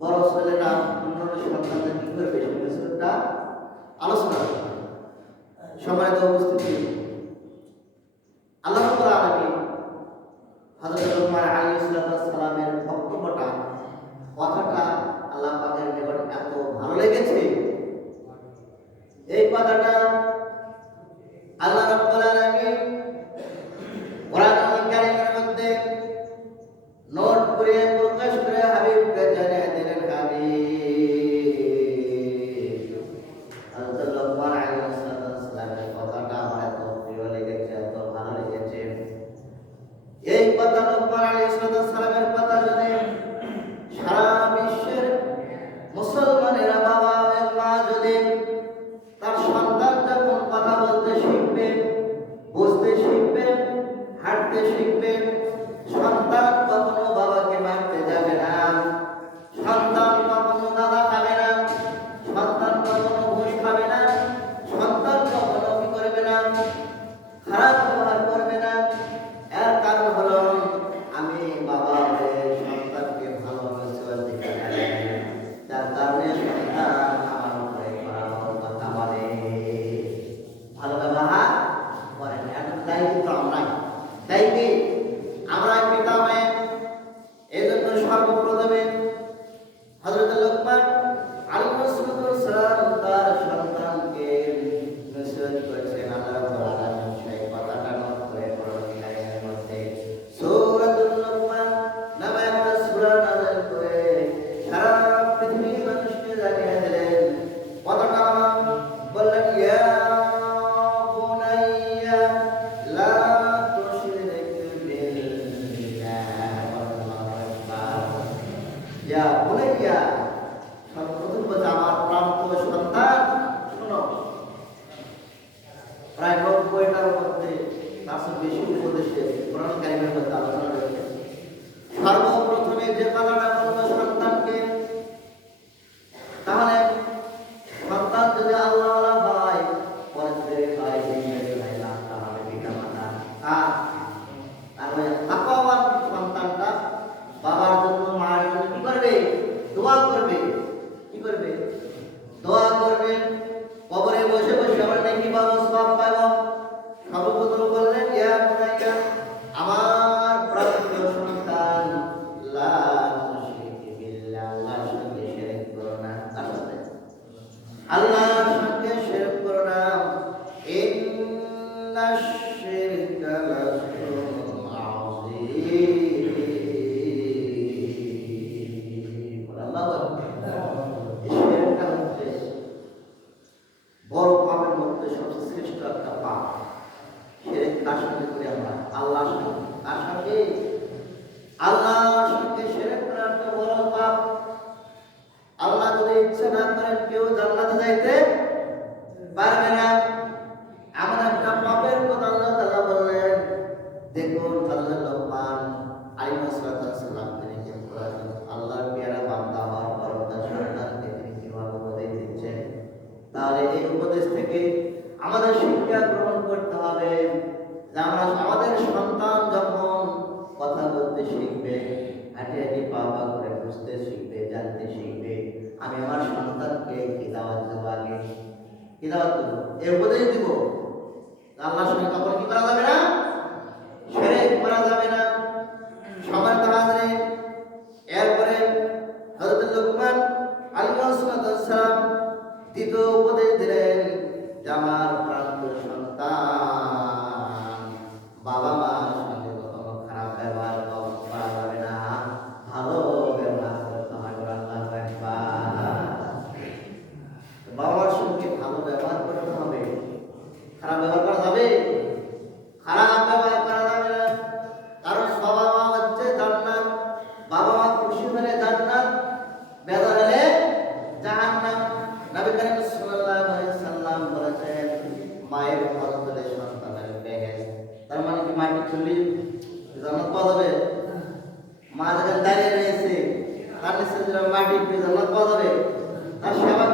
বড় ছেলেরা অন্যান্য সন্তানদের কীভাবে বিষয়টা আলোচনা। সম্মানিত উপস্থিতি। তার করি আমরা, আল্লাহর সঙ্গে তার সঙ্গে সেরে বড় পাপ। আল্লাহ যদি ইচ্ছে না করেন কেউ জান্নাতে যাইতে পারবে palabra আলিসাল্লাম মাটি পেয়ে জান্নাত পাওয়া যাবে তার সেবা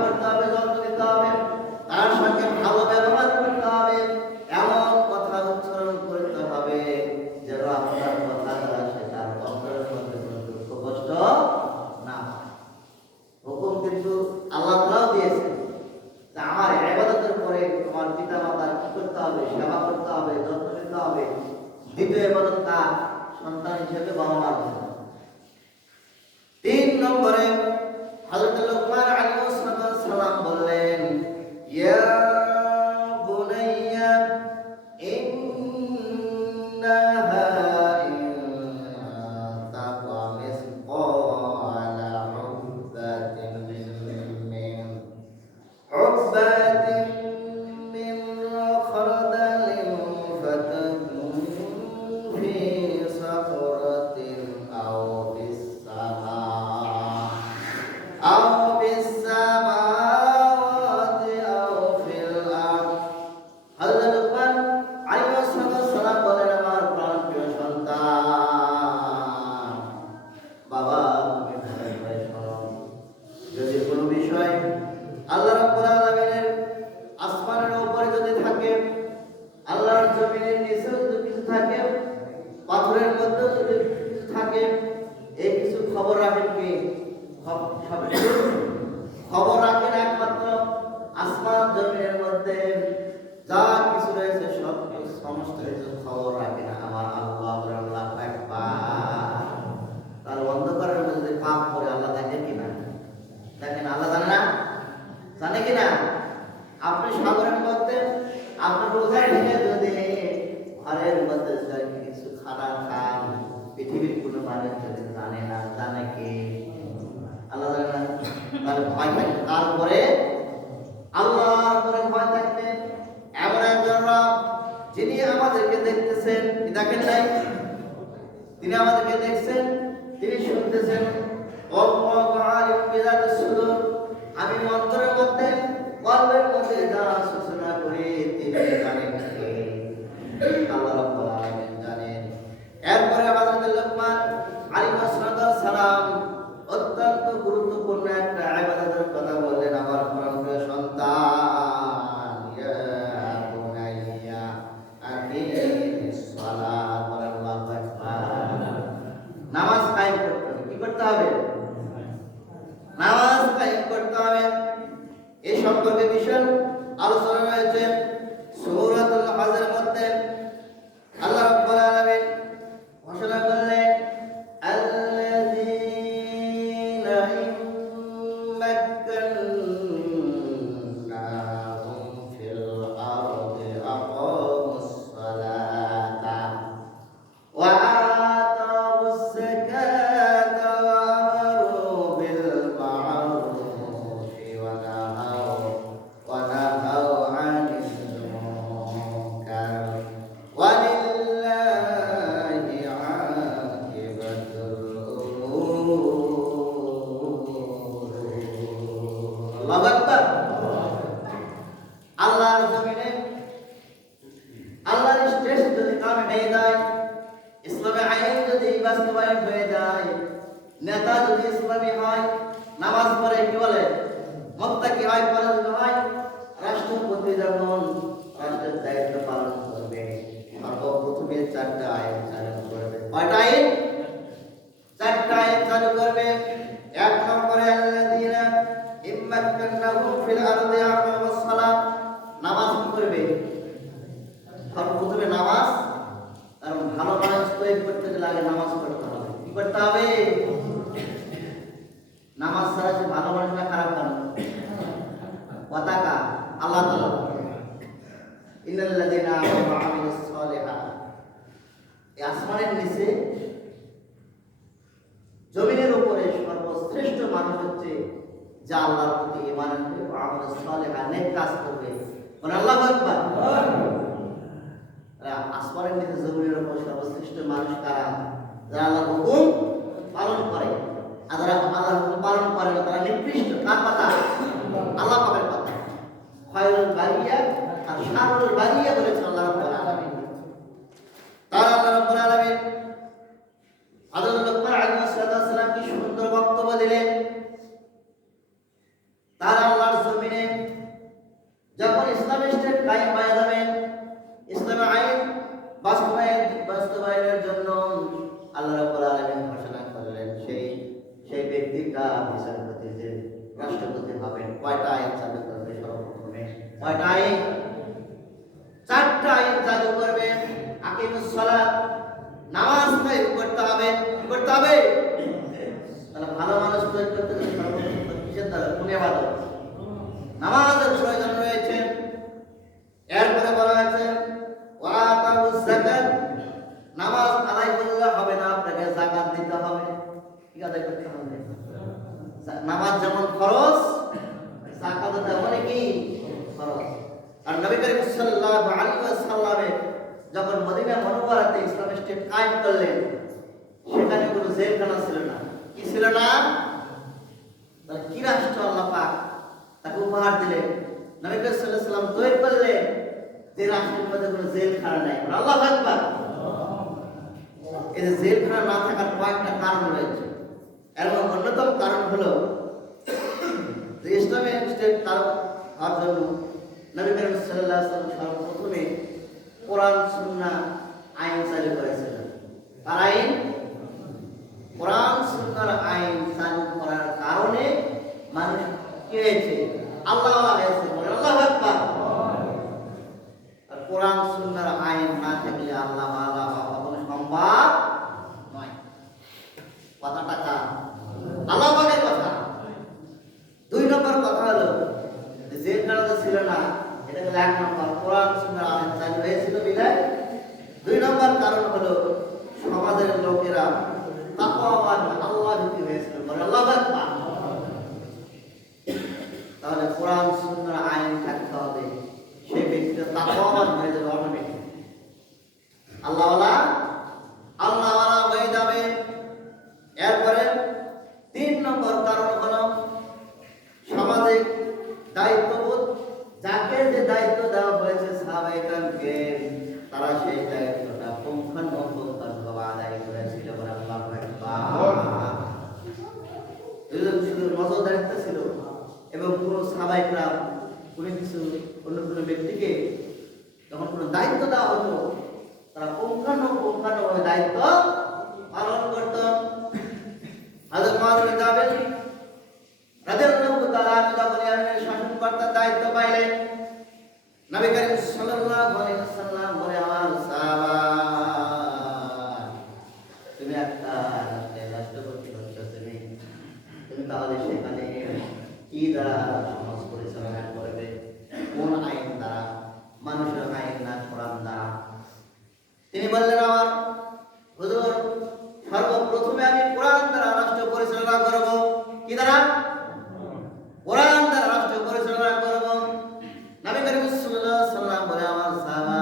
que সম্পর্কিত জমিনের উপর সর্বশ্রেষ্ঠ মানুষ তারা যারা আল্লাহর হুকুম পালন করে। আর যারা আল্লাহর হুকুম পালন করে না, তারা নিকৃষ্ট। কার পাতা আল্লাহ পাকের পাতা খয়রুল বাড়িয়া আর সারুল বাড়িয়া বলেছে আল্লাহ রাব্বুল আলামিন। হবে? তাহলে ভালো মানুষ তৈরি করতে কিসের দ্বারা কোন ইবাদত? নামাজের প্রয়োজন রয়েছে। এরপরে বলা যাকাত। নামাজ আদায় করলে হবে না, আপনাকে যাকাত দিতে হবে। কি আদায় করতে হবে নামাজ যেমন খরচ যাকাত তেমনই কি? খরচ আর নবী করিম সাল্লাল্লাহু আলাইহি ওয়াসাল্লামে যখন মদিনা মনোবরাতে ইসলাম স্টেট কায়েম করলেন সেখানে কোনো জেলখানা ছিল না। কি ছিল না? তার কি রাষ্ট্র আল্লাহ পাক তাকে উপহার দিলেন। নবী ওয়াসাল্লাম তৈরি করলেন যে রাষ্ট্রের মধ্যে কোনো জেলখানা নাই। আল্লাহ আকবার। এই যে জেলখানা না থাকার কয়েকটা কারণ রয়েছে। এর অন্যতম কারণ হলো যে ইসলামিক স্টেট কারণ হওয়ার জন্য নবী করিম সাল্লাল্লাহু আলাইহি ওয়াসাল্লাম সর্বপ্রথমে কোরআন, সুন্নাহ আইন চালু করেছিলেন। তার আইন? কোরআন সুন্নাহর আইন চালু করার কারণে মানুষ কি হয়েছে? আল্লাহ আল্লাহ আর কোরআন সুন্নাহর আইন না থাকলে আল্লাহ আল্লাহ কখনো সম্ভব নয়। কথাটা কার? আল্লাহ কথা। দুই নম্বর কথা হলো, যে তো ছিল না, এটা হলো এক নম্বর। কোরআন সুন্নাহর আইন চালু হয়েছিল বিদায় দুই নম্বর কারণ হলো সমাজের লোকেরা তাকওয়াবান আল্লাহ ভীতি হয়েছিল বলে আল্লাহ আকবার তাহলে কোরআন সুন্নাহর আইন থাকতে হবে সেই ব্যক্তিটা তাকওয়াবান হয়ে যাবে অটোমেটিক আল্লাহওয়ালা আল্লাহওয়ালা হয়ে যাবে এরপরে তিন নম্বর কারণ হলো সামাজিক দায়িত্ববোধ যাকে যে দায়িত্ব দেওয়া হয়েছে সাহাবাইকারকে তারা সেই দায়িত্বটা পুঙ্খানুপুঙ্খানুভাবে আদায় করেছিল বলে আল্লাহ এগুলো শুধু নজরদারিত্ব ছিল এবং কোনো সাহাবাইকরা কোনো কিছু অন্য কোনো ব্যক্তিকে যখন কোনো দায়িত্ব দেওয়া হতো তারা পুঙ্খানুপুঙ্খানুভাবে দায়িত্ব পালন করত হাজর মাদুরি যাবেন রাদিয়াল্লাহু তাআলা আনহু যখন ইয়ামেনের শাসনকর্তার দায়িত্ব পাইলেন নবী করিম সাল্লাল্লাহু আলাইহি ওয়াসাল্লাম বলে আমার সাহাবা তুমি একটা রাষ্ট্রের রাষ্ট্রপতি হচ্ছ তুমি তুমি তাহলে সেখানে কি দ্বারা সমাজ পরিচালনা করবে কোন আইন দ্বারা মানুষের আইন না কোরআন দ্বারা তিনি বললেন আমার হুজুর সর্বপ্রথমে আমি কোরআন দ্বারা রাষ্ট্র পরিচালনা করব কি দ্বারা কোরআন দ্বারা রাষ্ট্র পরিচালনা করব নবী করিম সাল্লাল্লাহু আলাইহি সাল্লাম বলে আমার সাহাবা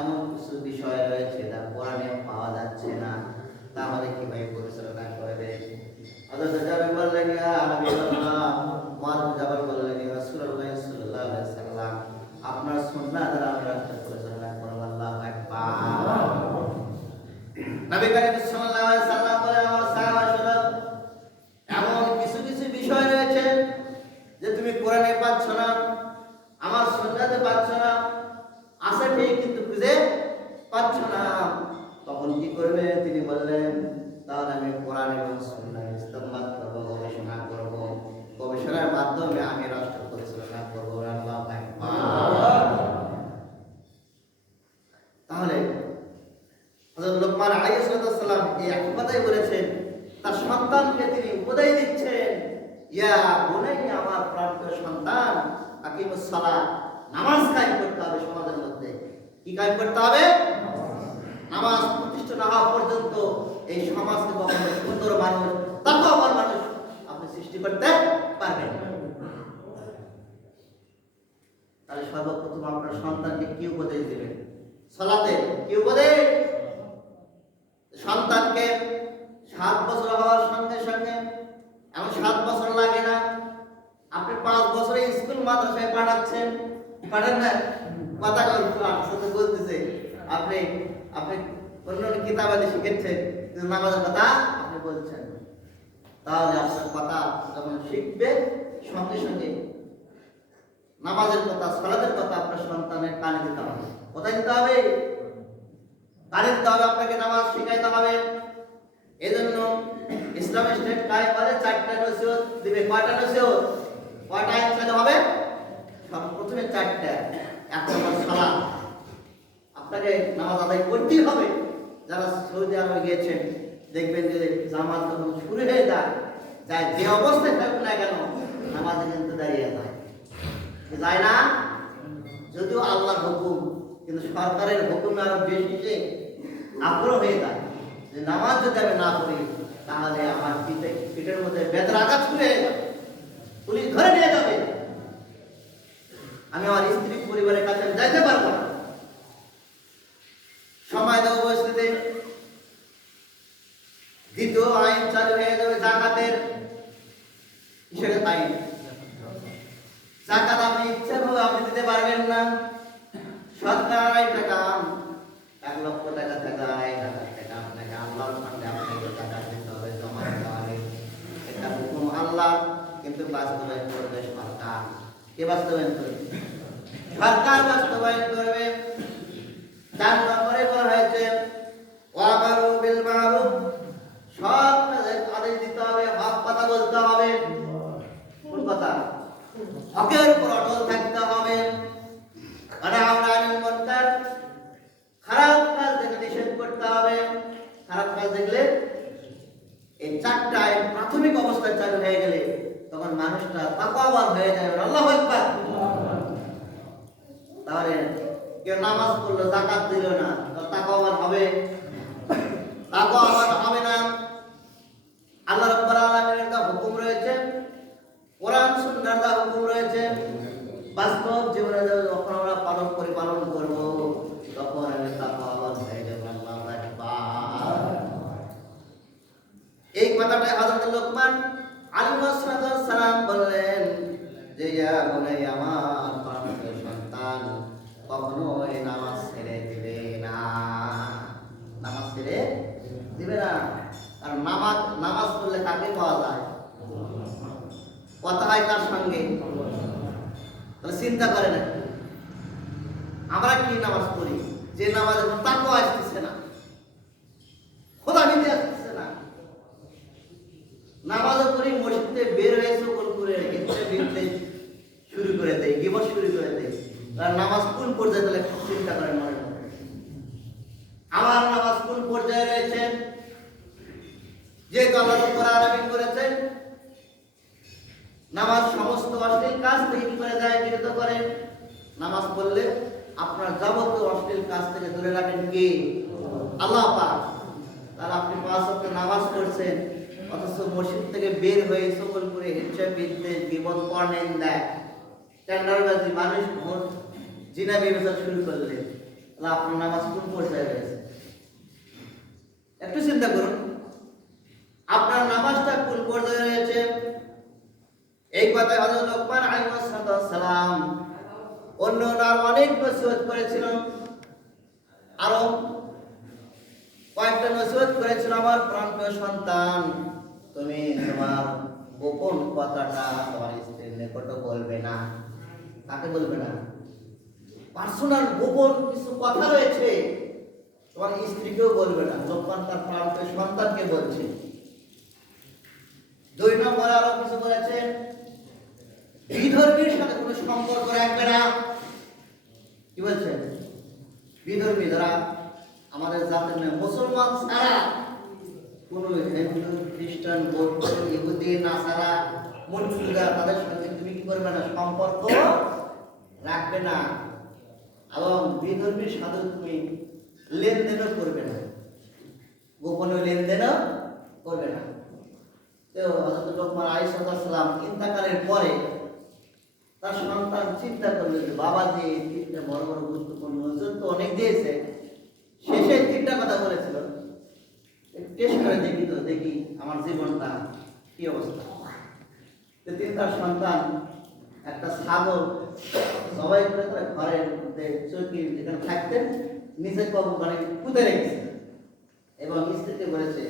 এমন কিছু বিষয় রয়েছে যা কোরআনে পাওয়া যাচ্ছে না তাহলে কীভাবে পরিচালনা করবে হযরত জাবের বললেন ইয়া হাবিবাল্লাহ মুআয জাবাল বললেন ইয়া রাসূলুল্লাহ সাল্লাল্লাহু আলাইহি সাল্লাম আপনার সুন্নাহ দ্বারা আমি রাষ্ট্র পরিচালনা করব আল্লাহু আকবার নবী করিম সাল্লাল্লাহু আলাইহি সাল্লাম বলে আমার সাহাবা শোনো এমন কিছু কিছু বিষয় রয়েছে যে তুমি কোরআনে পাচ্ছ না আমার সুন্নাতে পাচ্ছ না আছে ঠিক কিন্তু খুঁজে পাচ্ছ না তখন কি করবে তিনি বললেন তাহলে আমি কোরআন এবং সুন্নাহ ইস্তেমাল করব গবেষণা করব গবেষণার মাধ্যমে আমি রাষ্ট্র পরিচালনা করব আল্লাহু আকবার তাহলে হযরত লোকমান আলাইহিস সালাম এই এক কথাই বলেছেন তার সন্তানকে তিনি উপদেশ দিচ্ছেন ইয়া বুনাইয়া আমার প্রাণপ্রিয় সন্তান আকিমুস সালাত নামাজ কায়েম করতে হবে সমাজের মধ্যে কি কাজ করতে হবে? নামাজ প্রতিষ্ঠা না হওয়া পর্যন্ত এই সমাজকে কখনো সুন্দর মানুষ তাকওয়াবান মানুষ আপনি সৃষ্টি করতে পারবেন। তাহলে সর্বপ্রথম আপনার সন্তানকে কি উপদেশ দিবেন? সালাতে কি উপদেশ? সন্তানকে সাত বছর হওয়ার সঙ্গে সঙ্গে, এমন সাত বছর লাগে না। আপনি পাঁচ বছরে স্কুল মাদ্রাসায় পাঠাচ্ছেন, পাঠান না কথা সাথে বলতেছে, আপনি আপনি অন্য কিতাবাদি শিখেছেন নামাজের কথা আপনি বলছেন। তাহলে আপনার কথা যখন শিখবে, সঙ্গে সঙ্গে নামাজের কথা সলাদের কথা আপনার সন্তানের কানে দিতে হবে। কোথায় দিতে হবে? কানে দিতে হবে আপনাকে নামাজ শিখাইতে হবে। এজন্য ইসলামিক স্টেট কায়েম করে চারটা নসিহত দিবে। কয়টা নসিহত? কয়টা আইন হবে? সব প্রথমে চারটা। এক নম্বর আপনাকে নামাজ আদায় করতেই হবে। যারা সৌদি আরবে গিয়েছেন, দেখবেন যে জামাত যখন শুরু হয়ে যায় যায় যে অবস্থায় থাকুক না কেন নামাজে কিন্তু দাঁড়িয়ে যায়। যায় না? যদিও আল্লাহর হুকুম, কিন্তু সরকারের হুকুম আরও বেশি যে আগ্রহ হয়ে যায়। যে নামাজ যদি আমি না পড়ি, তাহলে আমার পিঠে পিঠের মধ্যে বেতের আঘাত শুরু হয়ে যাবে। পুলিশ ধরে নিয়ে যাবে। আমি আমার স্ত্রী পরিবারের কাছে আমি যাইতে পারব না। সময় দেওয়া পরিস্থিতিতে দ্বিতীয় আইন চালু হয়ে যাবে জাকাতের। কিসের আইন? জাকাত আপনি ইচ্ছা ভাবে আপনি দিতে পারবেন না। সরকার আড়াই টাকা। এক লক্ষ টাকা থেকে আড়াই টাকা টাকা কিন্তু বাস্তবায়ন করবে সরকার। কে বাস্তবায়ন করবে? সরকার বাস্তবায়ন করবে। চার নম্বরে বলা হয়েছে ওয়ামারু বিল মারুফ কাজের আদেশ দিতে হবে, হক কথা বলতে হবে। কোন কথা। হকের উপর অটল থাকতে হবে। অনাউনানিল মুনকার খারাপ কাজ থেকে নিষেধ করতে হবে। খারাপ কাজ দেখলে এই চারটায় প্রাথমিক অবস্থায় চালু হয়ে গেলে তখন মানুষটা তাকওয়াবান হয়ে যায় আল্লাহু আকবার। তাহলে কেউ নামাজ পড়ল জাকাত দিল না তো তাকওয়াবান হবে? তাকওয়াবান হবে না। আল্লাহ রাব্বুল আলামিনের একটা হুকুম রয়েছে কোরআন সুন্নাহর একটা হুকুম রয়েছে বাস্তব জীবনে যখন আমরা পালন করে পালন করব তখন আমি তাকওয়াবান হয়ে যাব আল্লাহু আকবার এই কথাটাই হযরত লোকমান আলাইহিস সালাম বললেন, যে বুনাইয়া আমার কখনোই নামাজ ছেড়ে দিবে না। নামাজ নামাজ নামাজ পড়লে কাকে পাওয়া যায়। কথা হয় কার সঙ্গে। তাহলে চিন্তা করে না আমরা কি নামাজ পড়ি? যে নামাজে তাকেও আসতেছে না। খোদা নিতে আসতেছে না নামাজও পড়ি, মসজিদে বের হয়ে সকল করে বিরতে শুরু করে দেয় গিবস শুরু করে দেয় আর নামাজ কোন পর্যায়ে তাহলে চিন্তা করেন মনে। আমার নামাজ কোন পর্যায়ে রয়েছে? যে আল্লাহ আলামিন করেছেন, নামাজ সমস্ত অশ্লীল কাজ থেকে করে দেয় বিরত করে। নামাজ পড়লে আপনার যাবতীয় অশ্লীল কাজ থেকে দূরে রাখেন কি? আল্লাহ পাক। তাহলে আপনি পাঁচ ওয়াক্ত নামাজ পড়ছেন। অথচ মসজিদ থেকে বের হয়ে সকল করে হিংসা বিদ্বেষ বিপদ পর্ণেন দেয় টেন্ডারবাজি মানুষ ভোট জিনা বিবেচনা শুরু করলে আপনার নামাজ কোন পর্যায়ে রয়েছে একটু চিন্তা করুন, আপনার নামাজটা কোন পর্যায়ে রয়েছে এই কথায় হযরত লোকমান আলাইহিস সালাম অন্য আর অনেক নসিহত করেছিল। আরও কয়েকটা নসিহত করেছিল আমার প্রাণপ্রিয় সন্তান। তুমি তোমার গোপন কথাটা তোমার স্ত্রীর নিকট বলবে না। কাকে বলবে না? পার্সোনাল গোপন কিছু কথা রয়েছে, তোমার স্ত্রীকেও বলবে না। লোকমান তার প্রাণপ্রিয় সন্তানকে বলছে। দুই নম্বরে আরও কিছু বলেছেন বিধর্মীর সাথে কোনো সম্পর্ক রাখবে না। কি বলছেন বিধর্মী, যারা আমাদের জাতের মুসলমান ছাড়া কোন হিন্দু খ্রিস্টান, বৌদ্ধ, ইহুদি, নাসারা তাদের তুমি কি করবে না? সম্পর্ক রাখবে না। এবং বিধর্মীর সাথে তুমি লেনদেনও করবে না। লেনদেনও করবে না। তো ইন্তাকালের পরে তার সন্তান চিন্তা করল যে বাবা যে তিনটা বড় বড় গুরুত্বপূর্ণ তো অনেক দিয়েছে। শেষে তিনটা কথা বলেছিল। টেস্ট করে দেখি তো দেখি আমার জীবনটা কি অবস্থা। তিনি তার সন্তান, একটা ছাগল, সবাই করে তার ঘরের মধ্যে চৌকি যেখানে থাকতেন, নিজের কবর মানে পুঁতে রেখেছে এবং স্ত্রীকে বলেছে,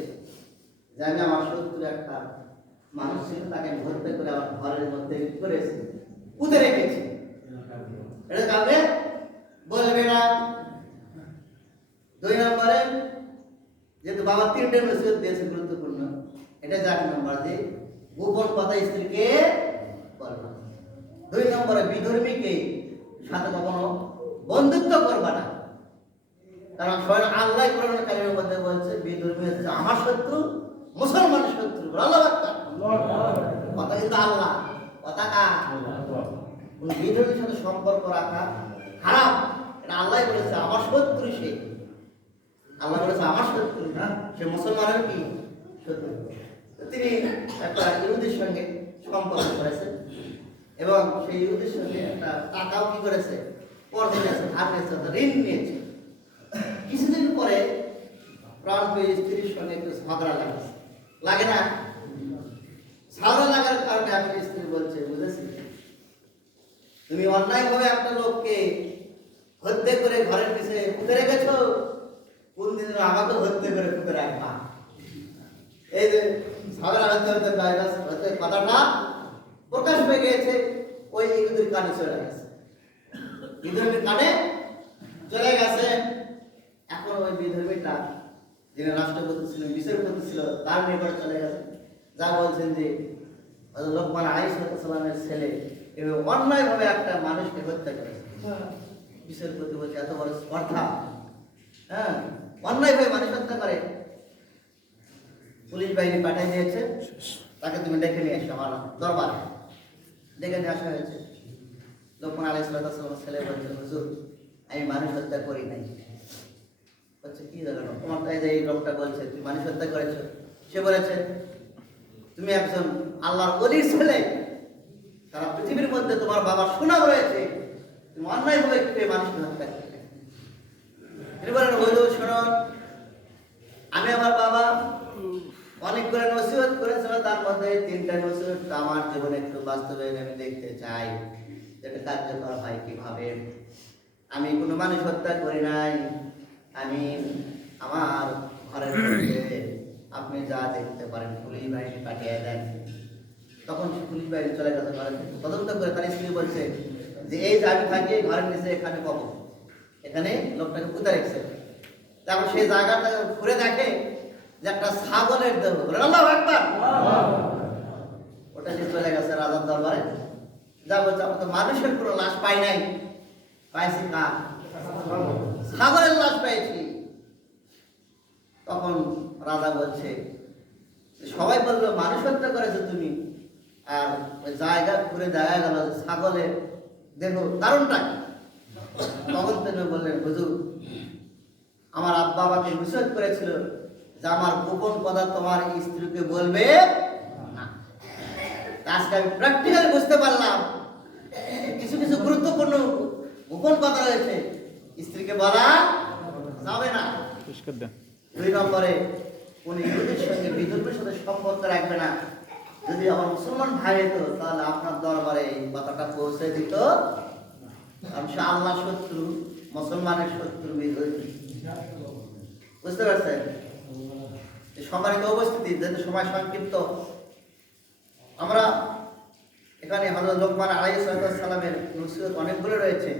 যে আমি আমার শত্রু একটা মানুষ ছিল, তাকে হত্যা করে আমার ঘরের মধ্যে করেছি পুঁতে রেখেছি। এটা কাউকে বলবে না। দুই নম্বরে যেহেতু বাবা তিনটে নসিহত দিয়েছে গুরুত্বপূর্ণ এটা চার নম্বর যে গোপন কথা স্ত্রীকে বলবা দুই নম্বরে বিধর্মীকে সাথে কখনো বন্ধুত্ব করবা না। কারণ স্বয়ং আল্লাহ কোরআন কালিমের মধ্যে বলছে বিধর্মী হচ্ছে আমার শত্রু মুসলমানের শত্রু। আল্লাহ কথা কিন্তু আল্লাহ। কথা কা বিধর্মীর সাথে সম্পর্ক রাখা খারাপ এটা আল্লাহ বলেছে আমার শত্রু সে আল্লাহ বলেছে, আমার শত্রু না সে মুসলমানের কি? শত্রু তিনি একটা ইহুদির সঙ্গে সম্পর্ক করেছেন এবং সেই ইহুদির সঙ্গে একটা টাকাও কি করেছে? কর্জ নিয়েছে ধার নিয়েছে ঋণ নিয়েছে। কিছুদিন পরে প্রাণ পেয়ে স্ত্রীর সঙ্গে একটু ঝগড়া লাগে লাগে না? ঝগড়া লাগার কারণে আমি স্ত্রী বলছে বুঝেছি তুমি অন্যায়ভাবে একটা লোককে হত্যা করে ঘরের পিছে পুঁতে রেখেছো? কোন দিন আমাকে হত্যা করে পুঁতে রাখবা এই যে ঝগড়া হতে হতে ভাইরাস হতে কথাটা প্রকাশ হয়ে গিয়েছে ওই ইহুদির কানে চলে গেছে। বিধর্মীর কানে চলে গেছে এখন ওই বিধর্মীটা যিনি রাষ্ট্রপতি ছিলেন বিচারপতি ছিল তার নিকট চলে গেছে। যা বলছেন যে লোকমান আইসালামের ছেলে এভাবে অন্যায়ভাবে একটা মানুষকে হত্যা করেছে। বিচারপতি বলছে এত বড় স্পর্ধা। হ্যাঁ? অন্যায়ভাবে মানুষ হত্যা করে। পুলিশ বাহিনী পাঠিয়ে দিয়েছে। তাকে তুমি ডেকে নিয়ে এসো আমার দরবার। ডেকে নিয়ে আসা হয়েছে। লোকমান আলাই সাল্লাম ছেলে বলছে, হুজুর, আমি মানুষ হত্যা করি নাই। বলছে, কি দেখানো তোমার তাই এই লোকটা বলছে, তুমি মানুষ হত্যা করেছ। সে বলেছে, তুমি একজন আল্লাহর অলির ছেলে। সারা পৃথিবীর মধ্যে তোমার বাবার সুনাম রয়েছে। তুমি অন্যায়ভাবে কীভাবে মানুষকে হত্যা করলে তিনি বলেন হুজুর শুনুন আমি আমার বাবা অনেক করে নসিহত করেছিল, তার মধ্যে তিনটা নসিহত আমার জীবনে একটু বাস্তবায়ন আমি দেখতে চাই, যেটা কার্যকর হয় কীভাবে। আমি কোনো মানুষ হত্যা করি নাই, আমি আমার ঘরের মধ্যে আপনি যা দেখতে পারেন, পুলিশ বাহিনী পাঠিয়ে দেন। তখন সে পুলিশ বাহিনী চলে গেছে ঘরে তদন্ত করে তার স্ত্রী বলছে যে, এই যে আমি থাকি ঘরের নিচে এখানে পাবো এখানে লোকটাকে পুঁতে রেখেছে তারপর সেই জায়গাটা ঘুরে দেখে যে একটা ছাগলের দেহ। আল্লাহু আকবার! ওটা যে চলে গেছে রাজার দরবারে। যা বলছে, আমরা তো মানুষের কোনো লাশ পাই নাই। পাইছি না। ছাগলের লাশ পেয়েছি তখন রাজা বলছে, সবাই বলল, মানুষ হত্যা করেছ তুমি। আর জায়গা ঘুরে দেখা গেল ছাগলের দেহ কারণটা কি? তখন তিনি বললেন হুজুর আমার আব্বা আমাকে নিষেধ করেছিল যে আমার গোপন কথা তোমার স্ত্রীকে বলবে আজকে আমি প্র্যাকটিক্যালি বুঝতে পারলাম। কিছু কিছু গুরুত্বপূর্ণ গোপন কথা রয়েছে। স্ত্রীকে বলা যাবে না। দুই নম্বরে উনি ইহুদির সঙ্গে বিধর্মের সাথে সম্পর্ক রাখবে না। যদি আমার মুসলমান ভাই হতো তাহলে আপনার দরবারে এই কথাটা পৌঁছে দিত। আল্লাহ শত্রু, মুসলমানের শত্রু বুঝতে পারছেন? সম্মানিত সময় সংক্ষিপ্ত, আমরা এখানে হজরত লোকমান সালামের নসিহত অনেকগুলো রয়েছে।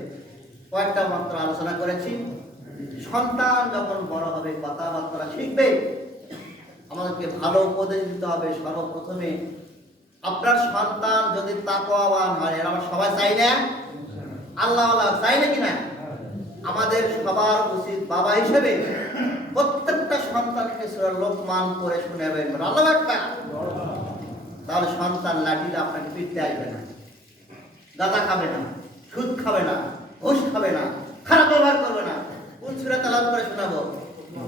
কয়েকটা মাত্র আলোচনা করেছি। সন্তান যখন বড় হবে, কথাবার্তা শিখবে, আমাদেরকে ভালো উপদেশ দিতে হবে সর্বপ্রথমে। আপনার সন্তান যদি তাকওয়াবান হয় আমরা সবাই চাই না? আল্লাহ আল্লাহ চাই না? কিনা আমাদের সবার উচিত বাবা হিসেবে প্রত্যেকটা সন্তানকে লোকমান করে শুনাবেন আল্লাহ একটা তাহলে সন্তান লাঠিতে আপনাকে পিটতে আসবে না। দাদা খাবে না, সুদ খাবে না, ঘুষ খাবে না, খারাপ ব্যবহার করবে না। কোন সুরা তালাব করে শোনাবো?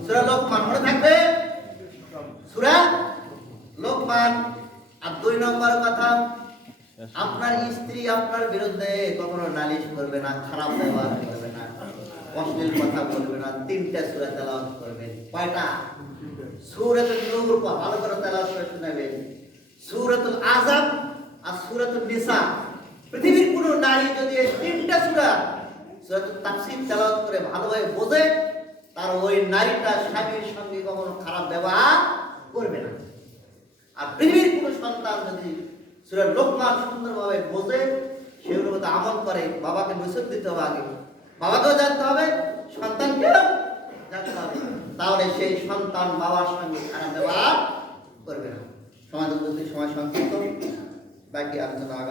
সুরা লোকমান, মনে থাকবে? সুরা লোকমান। আর দুই নম্বর কথা আপনার স্ত্রী আপনার বিরুদ্ধে কখনো নালিশ করবে না, খারাপ ব্যবহার করবে না, অশ্লীল কথা বলবে না, তিনটা সুরা তেলাওয়াত করবেন কয়টা? সূরাতুল নূর ভালো করে তেলাওয়াত করে শোনাবেন সূরাতুল আযাব আর সূরাতুল নিসা। পৃথিবীর কোন নারী যদি তিনটা সূরা সূরাতুল তাফসীর তেলাওয়াত করে ভালোভাবে বোঝে, তার ওই নারীটা স্বামীর সঙ্গে কখনো খারাপ ব্যবহার করবে না। আর পৃথিবীর কোন সন্তান যদি সূরা লোকমান সুন্দরভাবে বোঝে সেগুলোর মধ্যে আমল করে, বাবাকে নসিহত দিতে হবে আগে। বাবাকেও জানতে হবে, সন্তানকেও জানতে হবে। তাহলে সেই সন্তান বাবার সঙ্গে খারাপ ব্যবহার করবে না। সমাজ সময় সংক্ষিপ্ত। বাকি আলোচনা আগামী